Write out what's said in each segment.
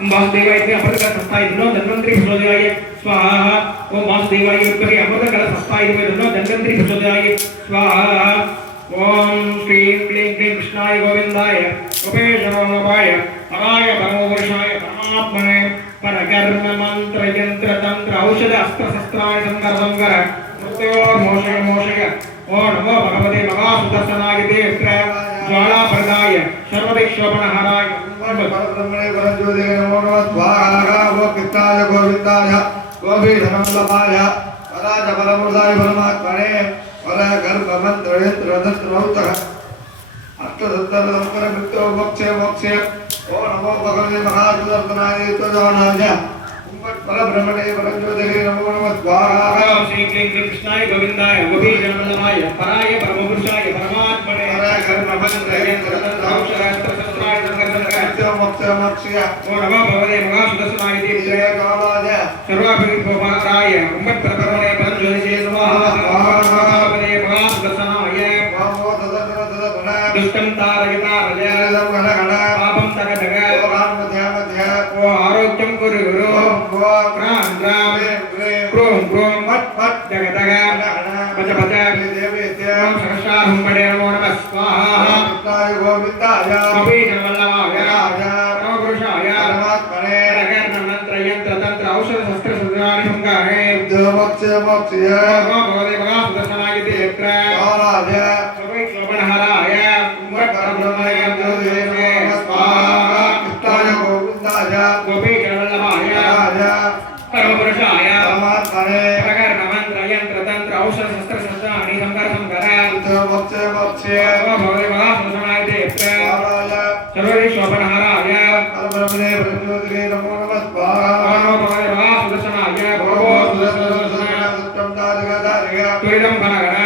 वासुदेवाय अमृतकल संस्थाय धन्वंतरि प्रचोदयाय स्वाहा। ओम वासुदेवाय अमृतकल संस्थाय धन्वंतरि प्रचोदयाय स्वाहा। ओम श्रीं क्लीं क्लीं कृष्णाय गोविंदाय गोपेशवाय हराय परमोपुरुषाय परमात्मने परकर्म मंत्र यंत्र तंत्र औषध अस्त्र शस्त्राणि संकर संकर मृत्योर्मोषय मोषय। ओम नमो भगवते महासुदर्शनाय देवत्र ज्वालाप्रदाय सर्वदैक्षोभणहराय परब्रह्मणे परज्योतिषे नमो नमः स्वाहा। वो पित्ताय गोविंदाय गोपीधनवल्लभाय पराज बलमुदाय परमात्मने परगर्भमन्त्रयन्त्रदस्त्रौतः अष्टसत्तरसंकर मृत्यो मोक्षे मोक्षे। ओ नमो भगवते महासुदर्शनाय देवत्राय परब्रह्मणे परज्योतिषे नमो नमः स्वाहा। श्री क्लीं क्लीं कृष्णाय गोविंदाय गोपीधनवल्लभाय पराय परमपुरुषाय परमात्मने मोक्षे मोक्षे। ओ नमो भगवते महासुदर्शनाय देवत्राय सर्वाभिभवाय परब्रह्मणे परज्योतिषे नमः भगवते महासुदर्शनाय दुष्टं तारयतारय पापं तगतग ओ आरोग्यं कुरु गुरु क्रां क्रां क्रों क्रों मट मट जगतग पच पच ओम सहस्राहं पडे नमो नमः स्वाहा। गोविंदाय गोपीधनवल्लभाय परमपुरुषाय परमात्मने परकर्म यंत्र तंत्र औषध शस्त्र शस्त्राणि संकारे मोक्षे मोक्षे। नमो भगवते महासुदर्शनाय देवत्राय सर्वैश्वर्यहराय परब्रह्मणे परज्योतिषे स्वाहा। कृष्णाय गोविंदाय गोपीधनवल्लभाय परमपुरुषाय परमात्मने परकर्म यंत्र तंत्र औषध शस्त्र शस्त्राणि संकर संकारे मोक्षे मोक्षे। नमो भगवते महासुदर्शनाय देवत्राय सर्वैश्वर्यहराय परब्रह्मणे परज्योतिषे नमो नमः स्वाहा। नमो भगवते महासुदर्शनाय त्वरितं घनघन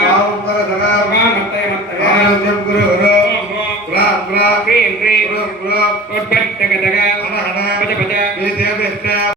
मत्तय मत्तय गुरु गुरु क्रीं क्रीं